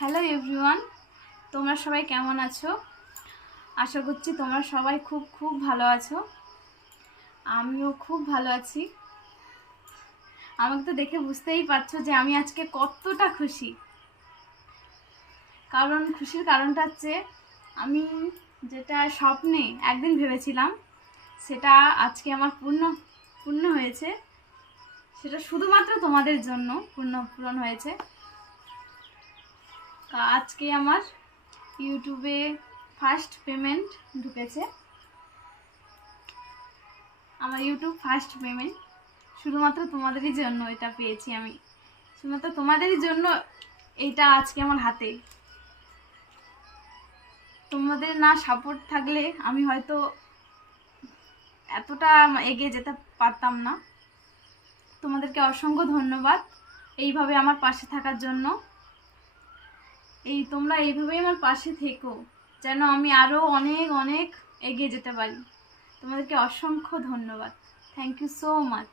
Hello everyone, তোমরা সবাই কেমন আছো? আশা করছি তোমরা সবাই খুব খুব ভালো আছো। আমিও খুব ভালো আছি। আমাকে তো দেখে বুঝতেই পারছো যে আমি আজকে কতটা খুশি। কারণ খুশির কারণটা হচ্ছে আমি যেটা স্বপ্নে একদিন ভেবেছিলাম সেটা আজকে আমার পূর্ণ হয়েছে। সেটা শুধুমাত্র তোমাদের জন্য পূরণ হয়েছে। আজকে আমার ইউটিউবে ফার্স্ট পেমেন্ট ঢুকেছে। আমার ইউটিউব ফার্স্ট পেমেন্ট শুধুমাত্র তোমাদেরই জন্য এটা পেয়েছি আমি। শুধুমাত্র তোমাদেরই জন্য এইটা আজকে আমার হাতে। তোমাদের না সাপোর্ট থাকলে আমি হয়তো এতটা এগিয়ে যেতে পারতাম না। তোমাদেরকে অসংখ্য ধন্যবাদ এইভাবে আমার পাশে থাকার জন্য। তোমরা এইভাবেই আমার পাশে থেকো যেন আমি আরও অনেক অনেক এগিয়ে যেতে পারি। তোমাদেরকে অসংখ্য ধন্যবাদ। Thank you so much.